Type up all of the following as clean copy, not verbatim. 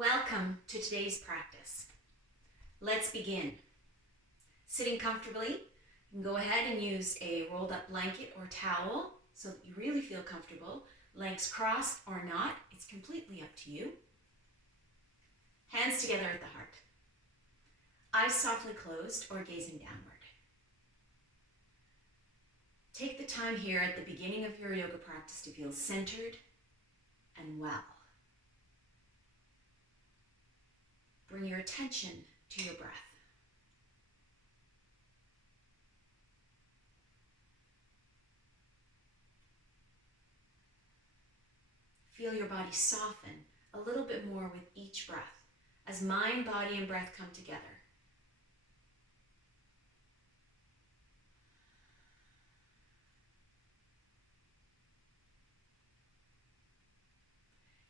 Welcome to today's practice. Let's begin. Sitting comfortably, you can go ahead and use a rolled up blanket or towel so that you really feel comfortable. Legs crossed or not, it's completely up to you. Hands together at the heart. Eyes softly closed or gazing downward. Take the time here at the beginning of your yoga practice to feel centered and well. Bring your attention to your breath. Feel your body soften a little bit more with each breath as mind, body, and breath come together.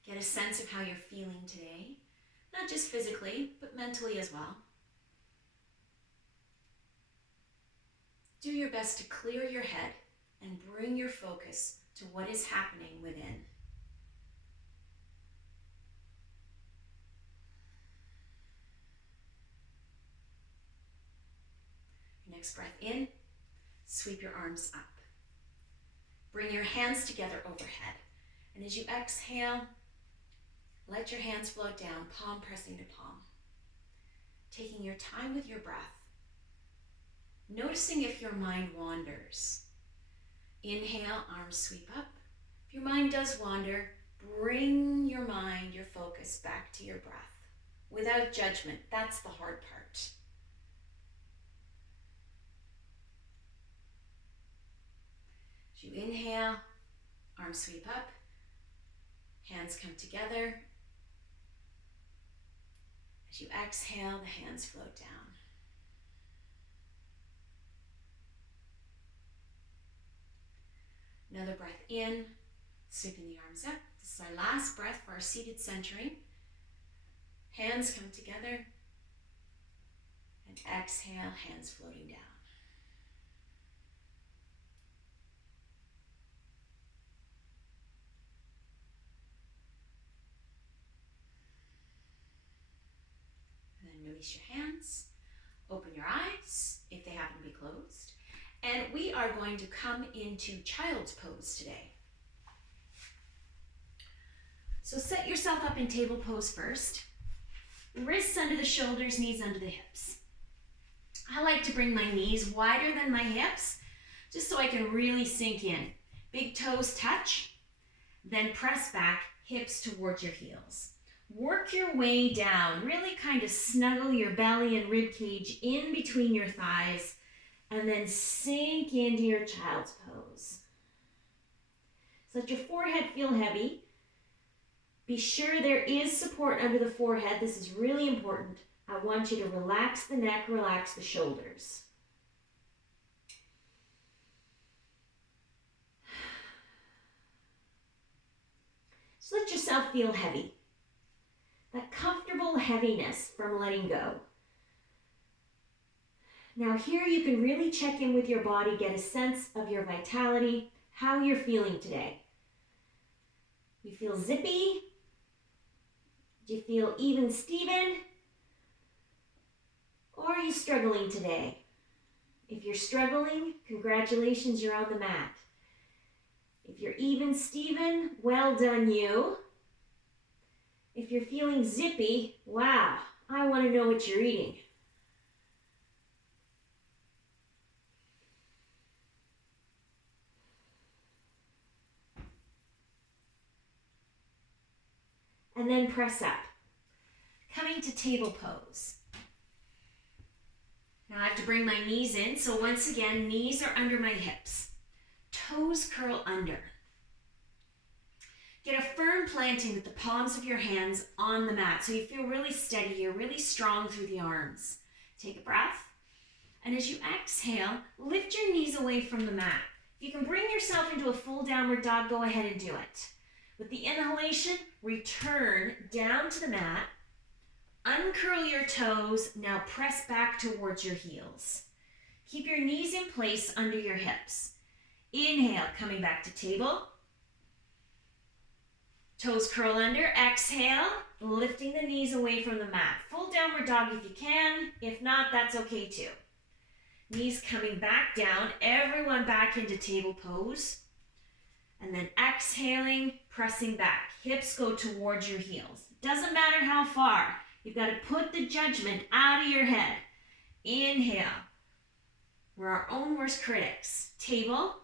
Get a sense of how you're feeling today, not just physically, but mentally as well. Do your best to clear your head and bring your focus to what is happening within. Next breath in, sweep your arms up. Bring your hands together overhead. And as you exhale, let your hands float down, palm pressing to palm. Taking your time with your breath. Noticing if your mind wanders. Inhale, arms sweep up. If your mind does wander, bring your mind, your focus back to your breath. Without judgment, that's the hard part. As you inhale, arms sweep up, hands come together. As you exhale, the hands float down. Another breath in, sweeping the arms up. This is our last breath for our seated centering. Hands come together. And exhale, hands floating down. Release your hands, open your eyes if they happen to be closed, and we are going to come into child's pose today. So set yourself up in table pose first. Wrists under the shoulders, knees under the hips. I like to bring my knees wider than my hips, just so I can really sink in. Big toes touch, then press back, hips towards your heels. Work your way down, really kind of snuggle your belly and rib cage in between your thighs, and then sink into your child's pose. So let your forehead feel heavy. Be sure there is support under the forehead. This is really important. I want you to relax the neck, relax the shoulders. So let yourself feel heavy. That comfortable heaviness from letting go. Now here you can really check in with your body, get a sense of your vitality, how you're feeling today. You feel zippy? Do you feel even Steven? Or are you struggling today? If you're struggling, congratulations, you're on the mat. If you're even Steven, well done you. If you're feeling zippy, wow, I want to know what you're eating. And then press up. Coming to table pose. Now I have to bring my knees in, so once again, knees are under my hips. Toes curl under. Get a firm planting with the palms of your hands on the mat so you feel really steady here, really strong through the arms. Take a breath, and as you exhale, lift your knees away from the mat. If you can bring yourself into a full downward dog, go ahead and do it. With the inhalation, return down to the mat, uncurl your toes, now press back towards your heels. Keep your knees in place under your hips. Inhale, coming back to table. Toes curl under, exhale, lifting the knees away from the mat. Full downward dog if you can. If not, that's okay too. Knees coming back down, everyone back into table pose. And then exhaling, pressing back. Hips go towards your heels. Doesn't matter how far. You've got to put the judgment out of your head. Inhale. We're our own worst critics. Table,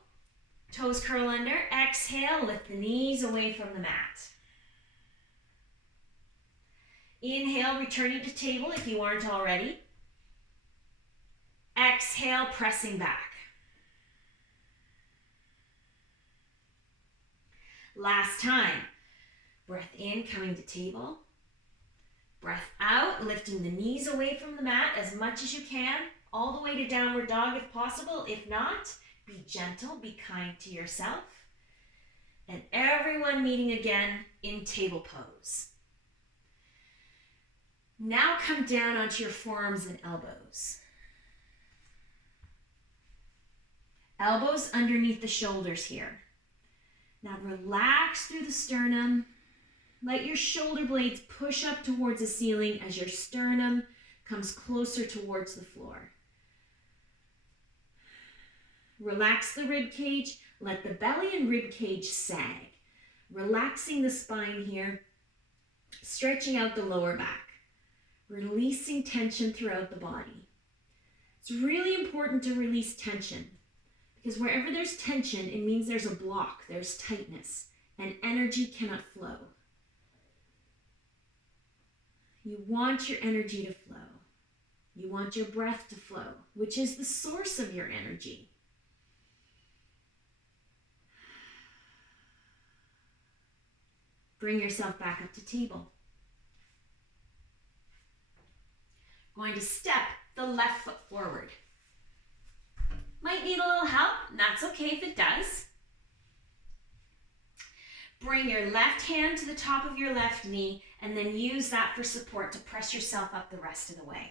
toes curl under. Exhale, lift the knees away from the mat. Inhale, returning to table if you aren't already. Exhale, pressing back. Last time. Breath in, coming to table. Breath out, lifting the knees away from the mat as much as you can, all the way to downward dog if possible. If not, be gentle, be kind to yourself. And everyone meeting again in table pose. Now come down onto your forearms and elbows. Elbows underneath the shoulders here. Now relax through the sternum. Let your shoulder blades push up towards the ceiling as your sternum comes closer towards the floor. Relax the rib cage. Let the belly and rib cage sag. Relaxing the spine here. Stretching out the lower back. Releasing tension throughout the body. It's really important to release tension because wherever there's tension, it means there's a block, there's tightness, and energy cannot flow. You want your energy to flow. You want your breath to flow, which is the source of your energy. Bring yourself back up to table. Going to step the left foot forward. Might need a little help, and that's okay if it does. Bring your left hand to the top of your left knee and then use that for support to press yourself up the rest of the way.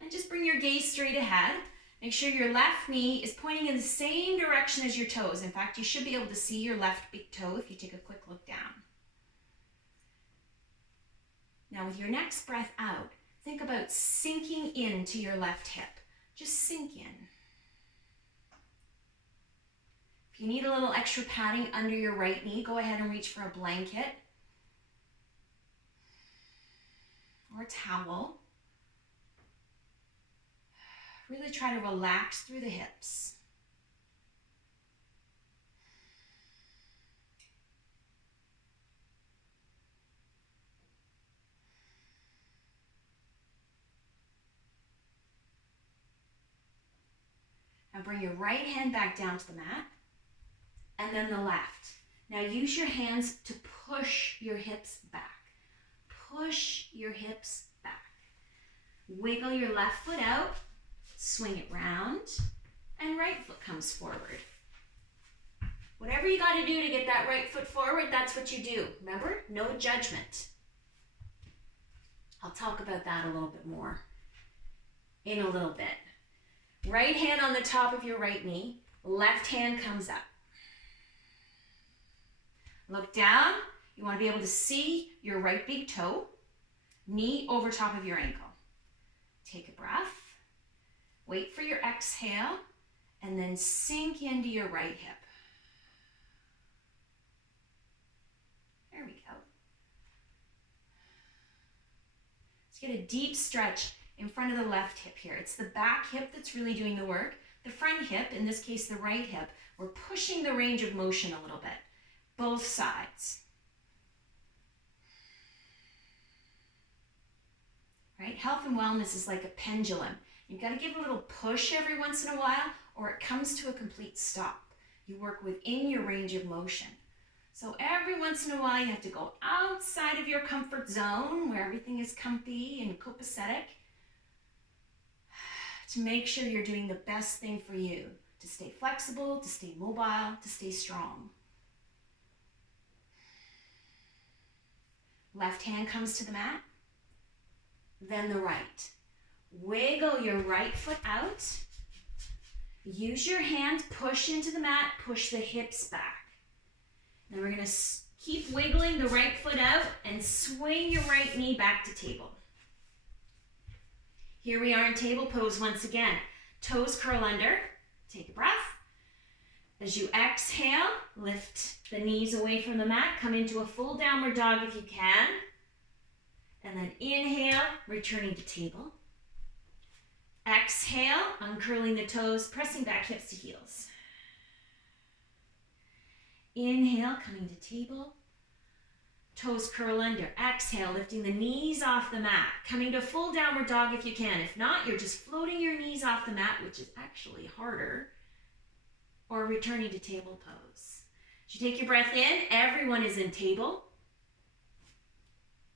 And just bring your gaze straight ahead. Make sure your left knee is pointing in the same direction as your toes. In fact, you should be able to see your left big toe if you take a quick look down. Now with your next breath out, think about sinking into your left hip. Just sink in. If you need a little extra padding under your right knee, go ahead and reach for a blanket or a towel. Really try to relax through the hips. Now bring your right hand back down to the mat, and then the left. Now use your hands to push your hips back. Push your hips back. Wiggle your left foot out, swing it round, and right foot comes forward. Whatever you got to do to get that right foot forward, that's what you do. Remember, no judgment. I'll talk about that a little bit more in a little bit. Right hand on the top of your right knee, left hand comes up. Look down. You want to be able to see your right big toe, knee over top of your ankle. Take a breath. Wait for your exhale, and then sink into your right hip. There we go. Let's get a deep stretch in front of the left hip here. It's the back hip that's really doing the work. The front hip, in this case the right hip, we're pushing the range of motion a little bit. Both sides. Right? Health and wellness is like a pendulum. You've got to give a little push every once in a while, or it comes to a complete stop. You work within your range of motion. So every once in a while, you have to go outside of your comfort zone, where everything is comfy and copacetic, to make sure you're doing the best thing for you, to stay flexible, to stay mobile, to stay strong. Left hand comes to the mat, then the right. Wiggle your right foot out. Use your hand, push into the mat, push the hips back. Then we're going to keep wiggling the right foot out and swing your right knee back to table. Here we are in table pose once again. Toes curl under. Take a breath. As you exhale, lift the knees away from the mat. Come into a full downward dog if you can. And then inhale, returning to table. Exhale, uncurling the toes, pressing back hips to heels. Inhale, coming to table. Toes curl under. Exhale, lifting the knees off the mat. Coming to full downward dog if you can. If not, you're just floating your knees off the mat, which is actually harder. Or returning to table pose. As you take your breath in, everyone is in table.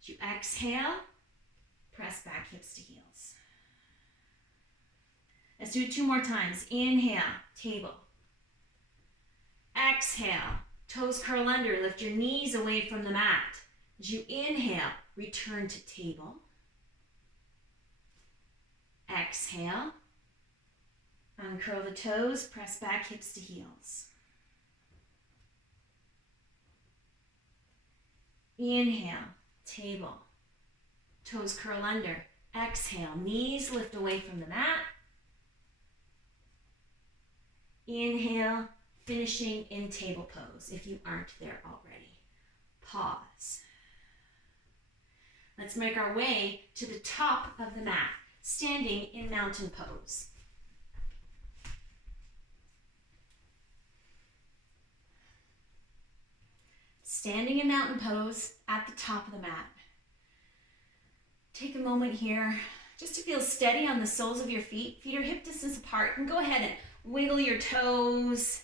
As you exhale, press back hips to heels. Let's do it 2 more times. Inhale, table. Exhale, toes curl under, lift your knees away from the mat. As you inhale, return to table. Exhale, uncurl the toes, press back hips to heels. Inhale, table. Toes curl under. Exhale, knees lift away from the mat. Inhale, finishing in table pose if you aren't there already. Pause. Let's make our way to the top of the mat, standing in mountain pose. Standing in mountain pose at the top of the mat. Take a moment here just to feel steady on the soles of your feet. Feet are hip distance apart, and go ahead and wiggle your toes.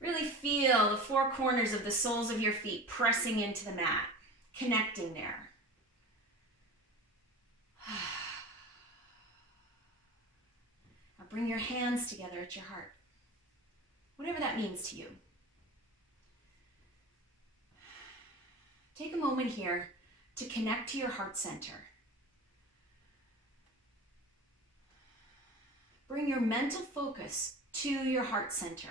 Really feel the 4 corners of the soles of your feet pressing into the mat, connecting there. Now bring your hands together at your heart, whatever that means to you. Take a moment here to connect to your heart center. Bring your mental focus to your heart center.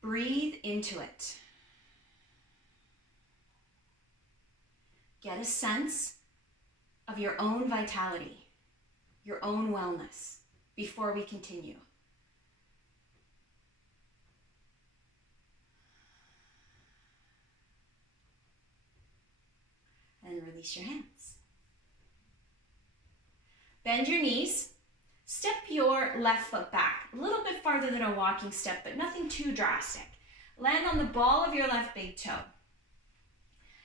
Breathe into it. Get a sense of your own vitality, your own wellness before we continue. And release your hands. Bend your knees. Step your left foot back a little bit farther than a walking step, but nothing too drastic. Land on the ball of your left big toe.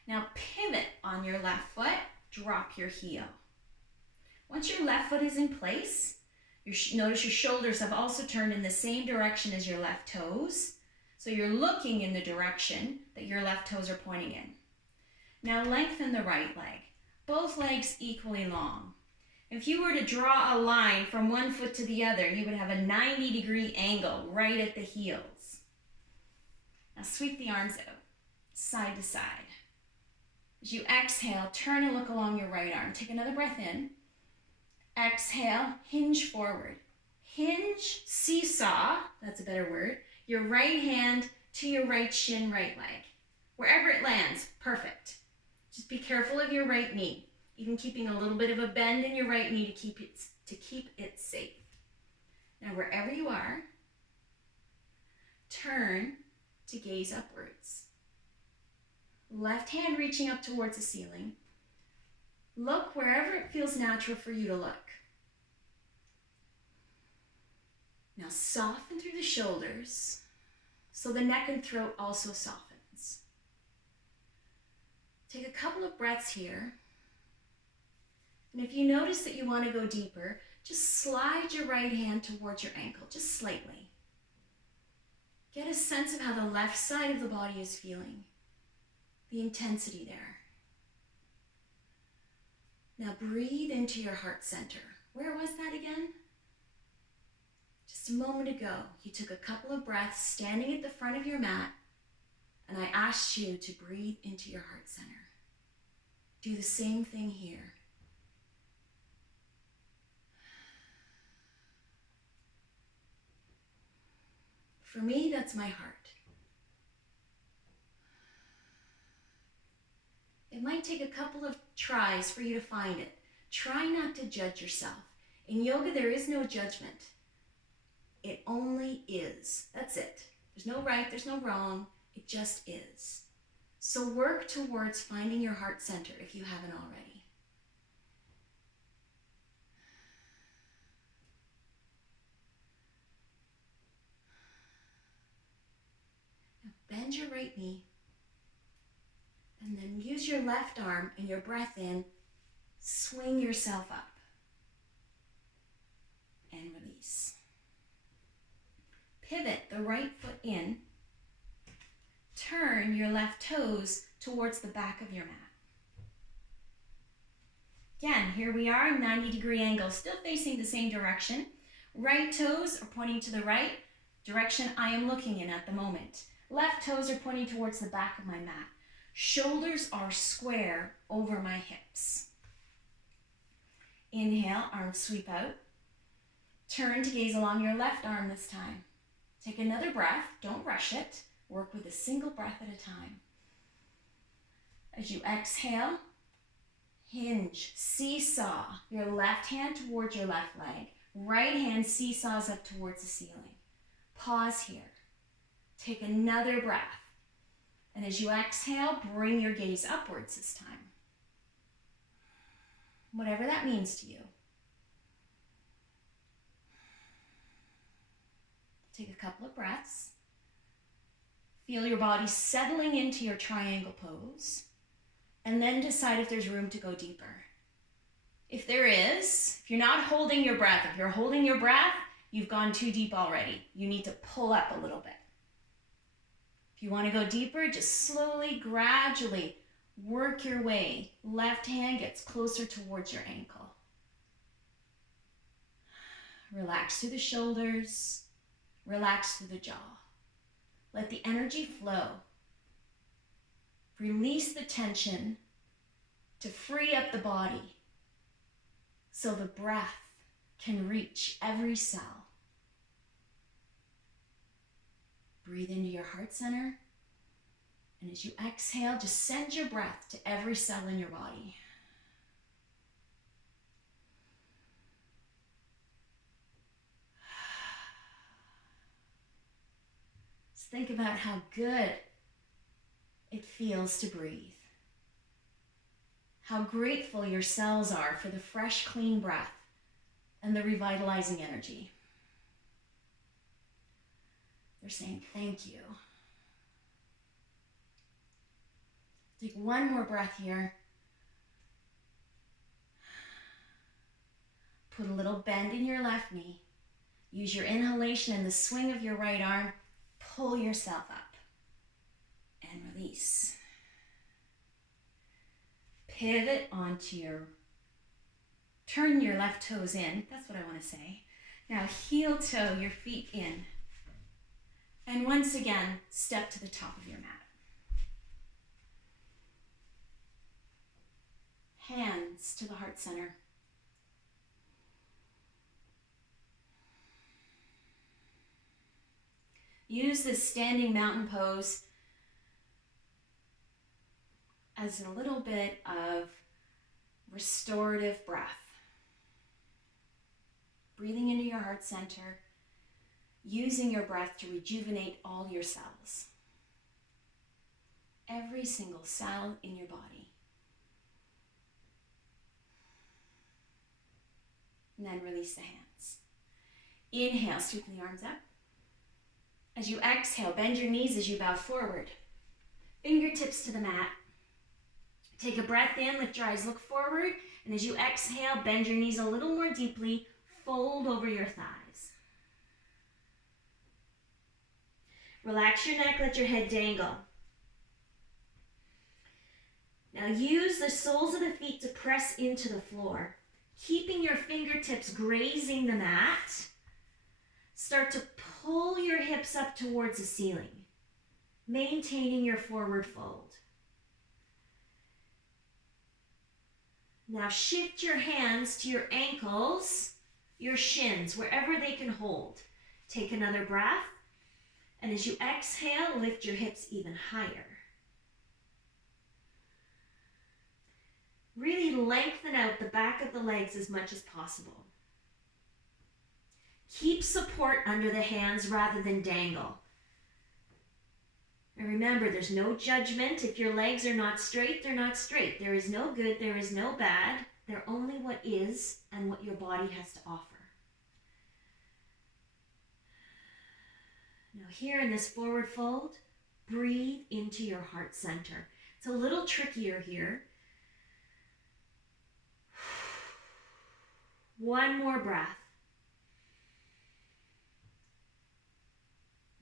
Now pivot on your left foot, drop your heel. Once your left foot is in place, notice your shoulders have also turned in the same direction as your left toes. So you're looking in the direction that your left toes are pointing in. Now lengthen the right leg, both legs equally long. If you were to draw a line from one foot to the other, you would have a 90-degree angle right at the heels. Now sweep the arms out, side to side. As you exhale, turn and look along your right arm. Take another breath in. Exhale, hinge forward. Hinge, seesaw, that's a better word, your right hand to your right shin, right leg. Wherever it lands, perfect. Just be careful of your right knee, even keeping a little bit of a bend in your right knee to keep it safe. Now wherever you are, turn to gaze upwards. Left hand reaching up towards the ceiling. Look wherever it feels natural for you to look. Now soften through the shoulders so the neck and throat also softens. Take a couple of breaths here. And if you notice that you want to go deeper, just slide your right hand towards your ankle, just slightly. Get a sense of how the left side of the body is feeling, the intensity there. Now breathe into your heart center. Where was that again? Just a moment ago, you took a couple of breaths standing at the front of your mat, and I asked you to breathe into your heart center. Do the same thing here. For me, that's my heart. It might take a couple of tries for you to find it. Try not to judge yourself. In yoga, there is no judgment. It only is. That's it. There's no right, there's no wrong. It just is. So work towards finding your heart center if you haven't already. Now bend your right knee. And then use your left arm and your breath in. Swing yourself up. And release. Pivot the right foot in. Turn your left toes towards the back of your mat. Again, here we are, 90-degree angle, still facing the same direction. Right toes are pointing to the right direction I am looking in at the moment. Left toes are pointing towards the back of my mat. Shoulders are square over my hips. Inhale, arms sweep out. Turn to gaze along your left arm this time. Take another breath, don't rush it. Work with a single breath at a time. As you exhale, hinge, seesaw, your left hand towards your left leg. Right hand seesaws up towards the ceiling. Pause here. Take another breath. And as you exhale, bring your gaze upwards this time. Whatever that means to you. Take a couple of breaths. Feel your body settling into your triangle pose. And then decide if there's room to go deeper. If there is, if you're not holding your breath, if you're holding your breath, you've gone too deep already. You need to pull up a little bit. If you want to go deeper, just slowly, gradually work your way. Left hand gets closer towards your ankle. Relax through the shoulders. Relax through the jaw. Let the energy flow. Release the tension to free up the body so the breath can reach every cell. Breathe into your heart center. And as you exhale, just send your breath to every cell in your body. Just think about how good it feels to breathe. How grateful your cells are for the fresh, clean breath and the revitalizing energy. They're saying thank you. Take one more breath here. Put a little bend in your left knee. Use your inhalation and the swing of your right arm. Pull yourself up and release. Pivot onto turn your left toes in. That's what I want to say. Now heel toe your feet in. And once again, step to the top of your mat. Hands to the heart center. Use this standing mountain pose as a little bit of restorative breath. Breathing into your heart center, using your breath to rejuvenate all your cells. Every single cell in your body. And then release the hands. Inhale, sweeping the arms up. As you exhale, bend your knees as you bow forward. Fingertips to the mat. Take a breath in, lift your eyes, look forward. And as you exhale, bend your knees a little more deeply. Fold over your thighs. Relax your neck, let your head dangle. Now use the soles of the feet to press into the floor. Keeping your fingertips grazing the mat. Start to pull your hips up towards the ceiling, maintaining your forward fold. Now shift your hands to your ankles, your shins, wherever they can hold. Take another breath. And as you exhale, lift your hips even higher. Really lengthen out the back of the legs as much as possible. Keep support under the hands rather than dangle. And remember, there's no judgment. If your legs are not straight, they're not straight. There is no good, there is no bad. They're only what is and what your body has to offer. Now here in this forward fold, breathe into your heart center. It's a little trickier here. One more breath.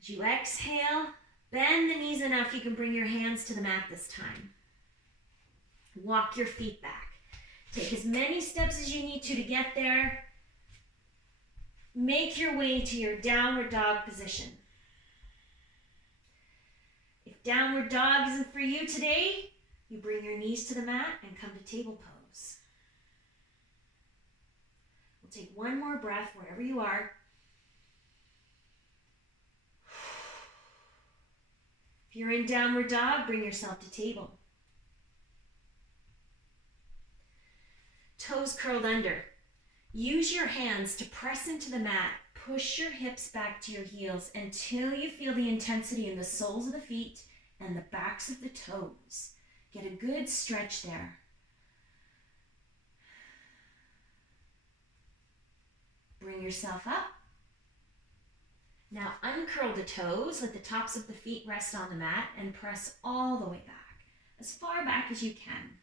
As you exhale, bend the knees enough you can bring your hands to the mat this time. Walk your feet back. Take as many steps as you need to get there. Make your way to your downward dog position. If downward dog isn't for you today, you bring your knees to the mat and come to table pose. We'll take one more breath wherever you are. If you're in downward dog, bring yourself to table. Toes curled under. Use your hands to press into the mat. Push your hips back to your heels until you feel the intensity in the soles of the feet and the backs of the toes. Get a good stretch there. Bring yourself up. Now uncurl the toes, let the tops of the feet rest on the mat and press all the way back, as far back as you can.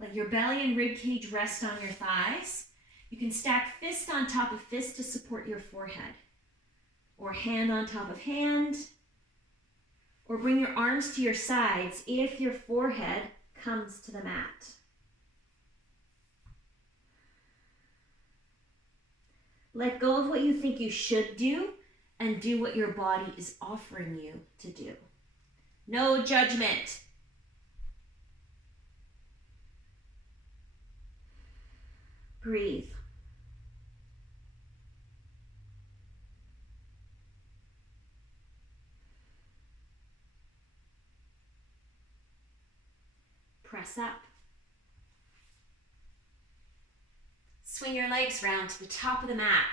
Let your belly and rib cage rest on your thighs. You can stack fist on top of fist to support your forehead, or hand on top of hand, or bring your arms to your sides if your forehead comes to the mat. Let go of what you think you should do and do what your body is offering you to do. No judgment. Breathe. Press up. Swing your legs round to the top of the mat.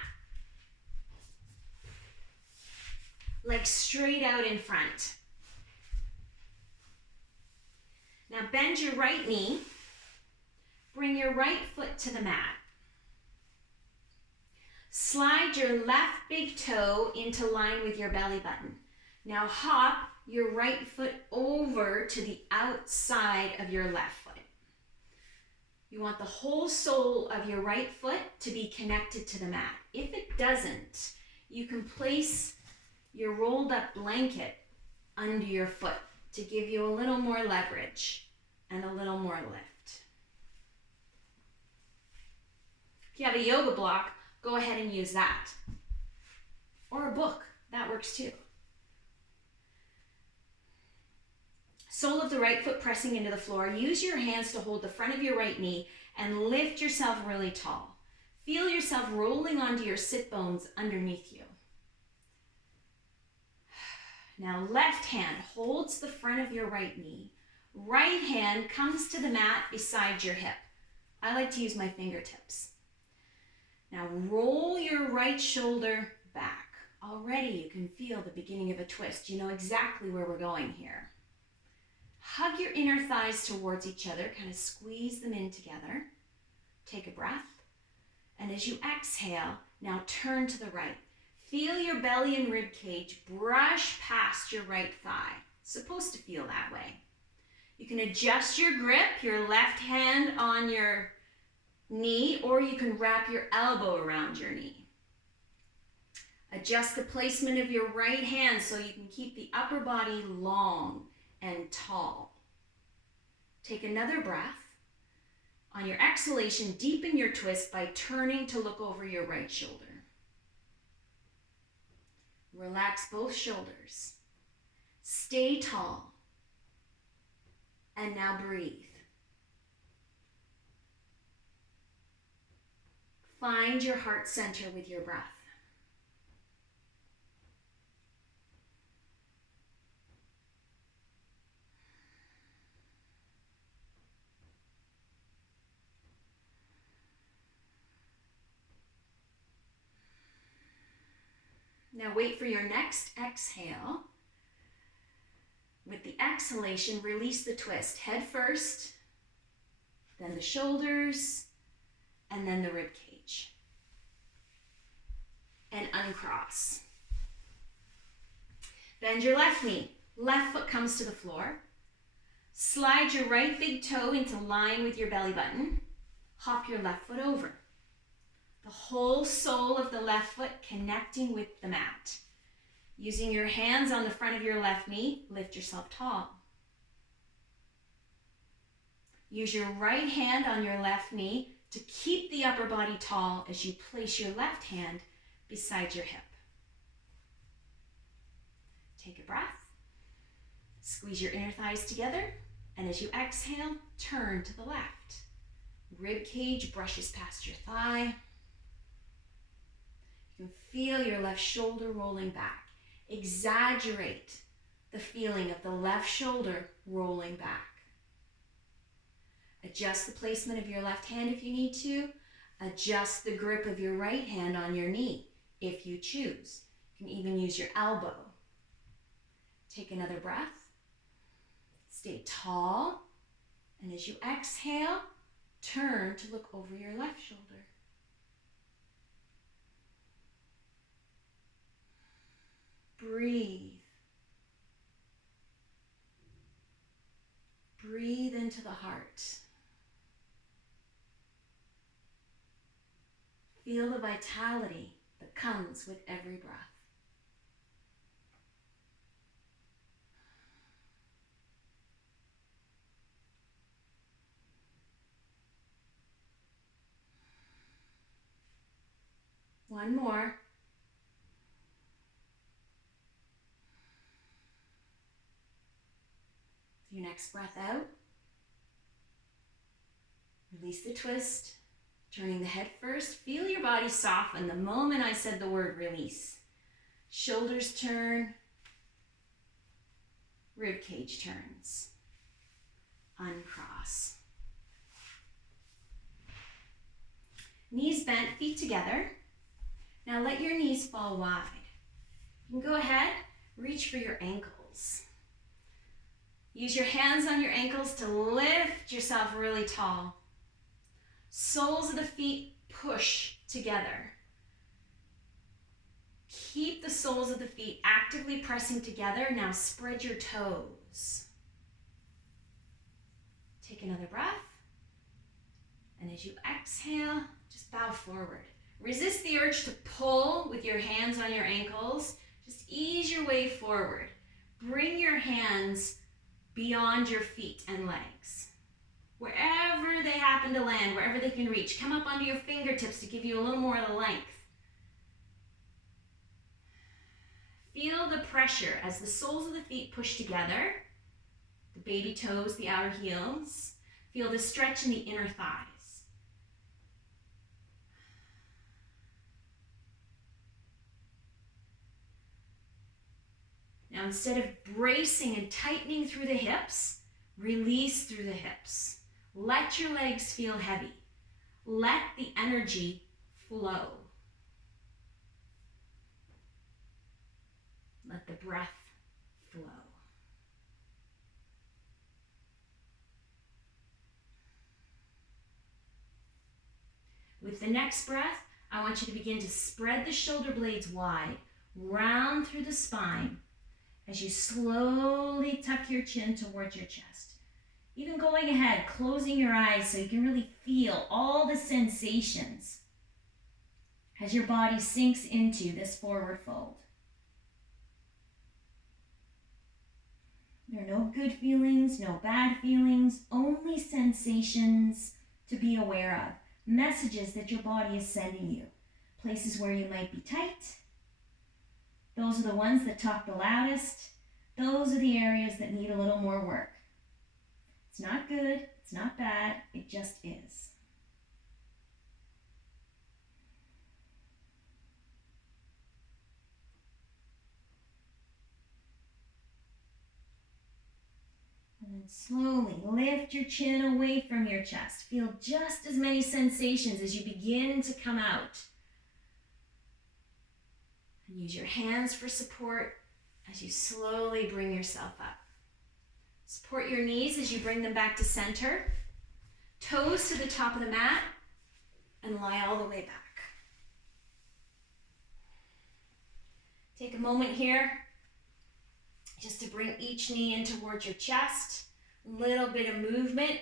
Legs straight out in front. Now bend your right knee. Bring your right foot to the mat. Slide your left big toe into line with your belly button. Now hop your right foot over to the outside of your left foot. You want the whole sole of your right foot to be connected to the mat. If it doesn't, you can place your rolled up blanket under your foot to give you a little more leverage and a little more lift. If you have a yoga block, go ahead and use that. Or a book, that works too. Sole of the right foot pressing into the floor. Use your hands to hold the front of your right knee and lift yourself really tall. Feel yourself rolling onto your sit bones underneath you. Now left hand holds the front of your right knee. Right hand comes to the mat beside your hip. I like to use my fingertips. Now roll your right shoulder back. Already you can feel the beginning of a twist. You know exactly where we're going here. Hug your inner thighs towards each other, kind of squeeze them in together. Take a breath. And as you exhale, now turn to the right. Feel your belly and rib cage brush past your right thigh. It's supposed to feel that way. You can adjust your grip, your left hand on your knee, or you can wrap your elbow around your knee. Adjust the placement of your right hand so you can keep the upper body long and tall. Take another breath. On your exhalation, deepen your twist by turning to look over your right shoulder. Relax both shoulders. Stay tall. And now breathe. Find your heart center with your breath. Now wait for your next exhale. With the exhalation, release the twist. Head first, then the shoulders, and then the rib cage. And uncross. Bend your left knee. Left foot comes to the floor. Slide your right big toe into line with your belly button. Hop your left foot over. The whole sole of the left foot connecting with the mat. Using your hands on the front of your left knee, lift yourself tall. Use your right hand on your left knee to keep the upper body tall as you place your left hand beside your hip. Take a breath. Squeeze your inner thighs together, and as you exhale, turn to the left. Rib cage brushes past your thigh. You can feel your left shoulder rolling back. Exaggerate the feeling of the left shoulder rolling back. Adjust the placement of your left hand if you need to. Adjust the grip of your right hand on your knee if you choose. You can even use your elbow. Take another breath. Stay tall. And as you exhale, turn to look over your left shoulder. Breathe. Breathe into the heart. Feel the vitality that comes with every breath. One more. Your next breath out. Release the twist. Turning the head first. Feel your body soften the moment I said the word release. Shoulders turn. Rib cage turns. Uncross. Knees bent, feet together. Now let your knees fall wide. You can go ahead, reach for your ankles. Use your hands on your ankles to lift yourself really tall. Soles of the feet push together. Keep the soles of the feet actively pressing together. Now spread your toes. Take another breath. And as you exhale, just bow forward. Resist the urge to pull with your hands on your ankles. Just ease your way forward. Bring your hands beyond your feet and legs. Wherever they happen to land, wherever they can reach, come up onto your fingertips to give you a little more length. Feel the pressure as the soles of the feet push together, the baby toes, the outer heels. Feel the stretch in the inner thighs. Now, instead of bracing and tightening through the hips, release through the hips. Let your legs feel heavy. Let the energy flow. Let the breath flow. With the next breath, I want you to begin to spread the shoulder blades wide, round through the spine, as you slowly tuck your chin towards your chest. Even going ahead, closing your eyes so you can really feel all the sensations as your body sinks into this forward fold. There are no good feelings, no bad feelings, only sensations to be aware of. Messages that your body is sending you. Places where you might be tight. Those are the ones that talk the loudest. Those are the areas that need a little more work. It's not good, it's not bad, it just is. And then slowly lift your chin away from your chest. Feel just as many sensations as you begin to come out. Use your hands for support as you slowly bring yourself up. Support your knees as you bring them back to center. Toes to the top of the mat and lie all the way back. Take a moment here just to bring each knee in towards your chest. A little bit of movement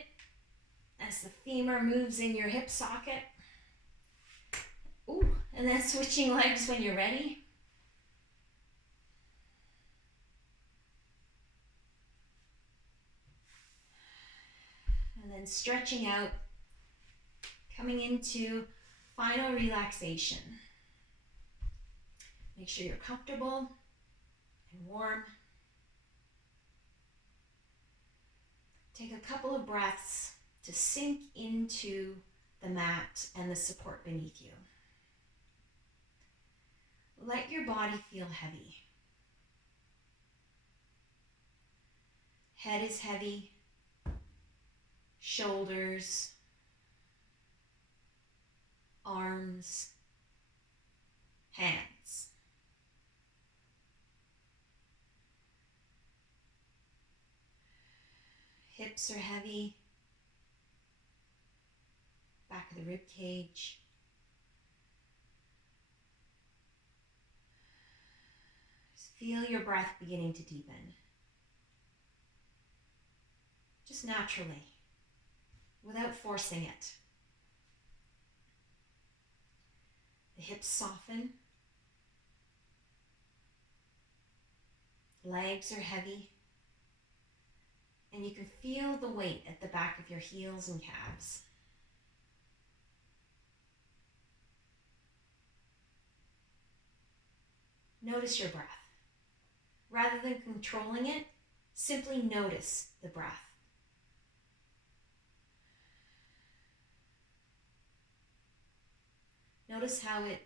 as the femur moves in your hip socket. Ooh, and then switching legs when you're ready. And then stretching out, coming into final relaxation. Make sure you're comfortable and warm. Take a couple of breaths to sink into the mat and the support beneath you. Let your body feel heavy. Head is heavy, shoulders, arms, hands. Hips are heavy, back of the rib cage. Just feel your breath beginning to deepen. Just naturally, without forcing it. The hips soften. Legs are heavy. And you can feel the weight at the back of your heels and calves. Notice your breath. Rather than controlling it, simply notice the breath. Notice how it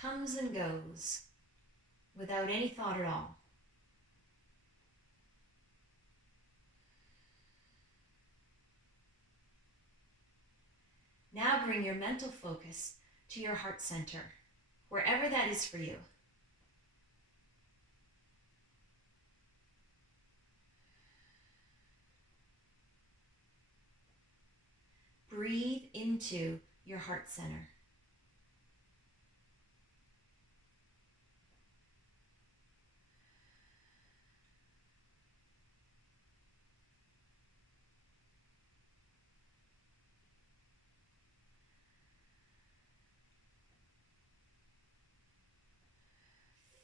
comes and goes without any thought at all. Now bring your mental focus to your heart center, wherever that is for you. Breathe into your heart center.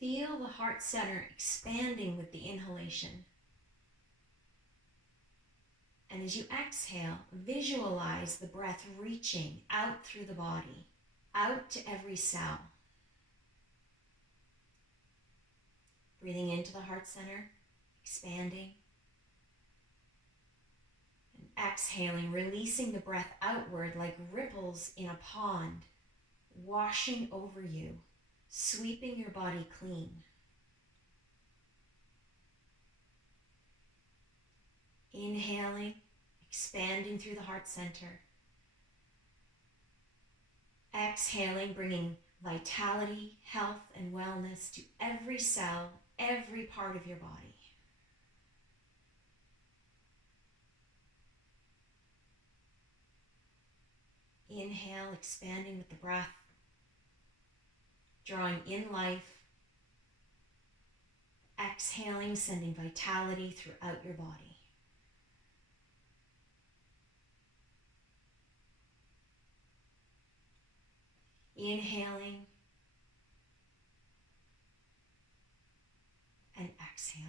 Feel the heart center expanding with the inhalation. And as you exhale, visualize the breath reaching out through the body, out to every cell. Breathing into the heart center, expanding. And exhaling, releasing the breath outward like ripples in a pond, washing over you, sweeping your body clean. Inhaling, expanding through the heart center. Exhaling, bringing vitality, health, and wellness to every cell, every part of your body. Inhale, expanding with the breath, drawing in life. Exhaling, sending vitality throughout your body. Inhaling and exhaling.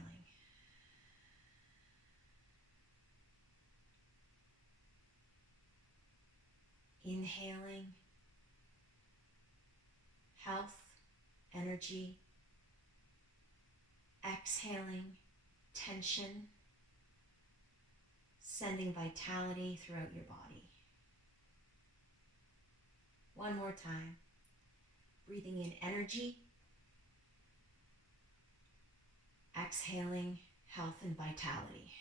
Inhaling health, energy. Exhaling tension, sending vitality throughout your body. One more time. Breathing in energy. Exhaling health and vitality.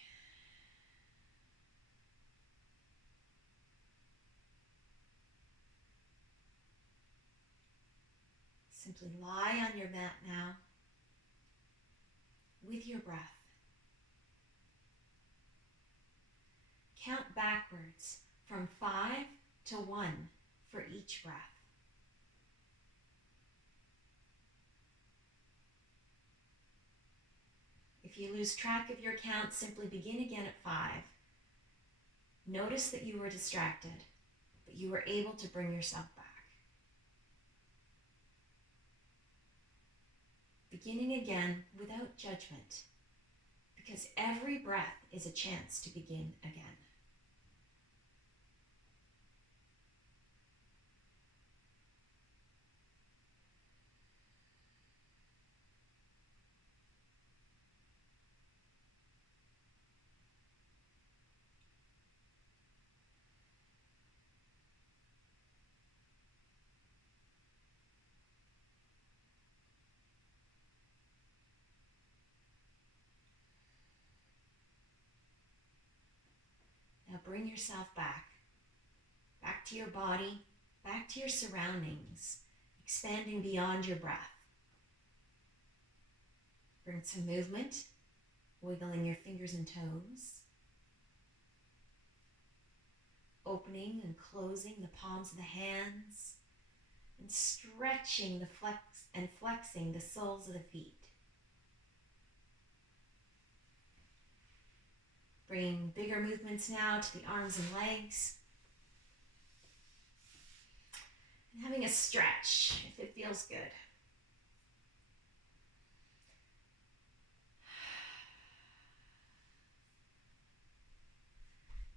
Simply lie on your mat now with your breath. Count backwards from 5 to 1 for each breath. If you lose track of your count, simply begin again at 5. Notice that you were distracted, but you were able to bring yourself back. Beginning again without judgment, because every breath is a chance to begin again. Now bring yourself back to your body, back to your surroundings, expanding beyond your breath. Bring some movement, wiggling your fingers and toes, opening and closing the palms of the hands, and stretching and flexing the soles of the feet. Bringing bigger movements now to the arms and legs. And having a stretch if it feels good.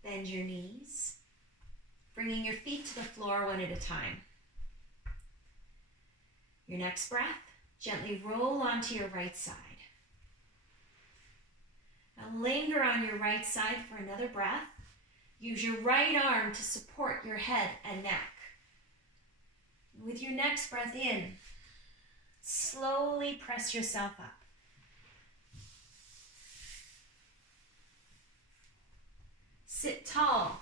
Bend your knees, bringing your feet to the floor one at a time. Your next breath, gently roll onto your right side. Now linger on your right side for another breath. Use your right arm to support your head and neck. With your next breath in, slowly press yourself up. Sit tall.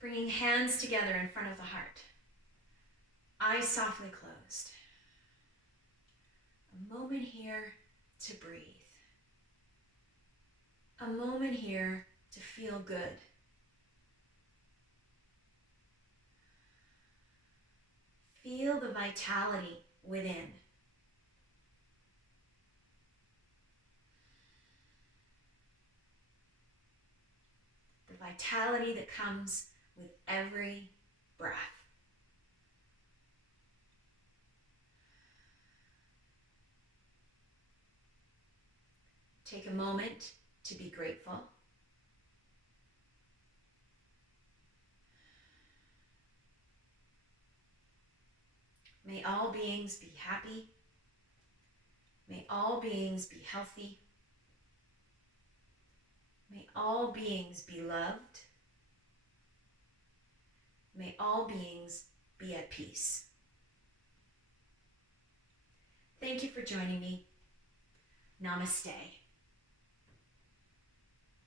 Bringing hands together in front of the heart. Eyes softly closed. A moment here to breathe. A moment here to feel good. Feel the vitality within. The vitality that comes with every breath. Take a moment to be grateful. May all beings be happy. May all beings be healthy. May all beings be loved. May all beings be at peace. Thank you for joining me. Namaste.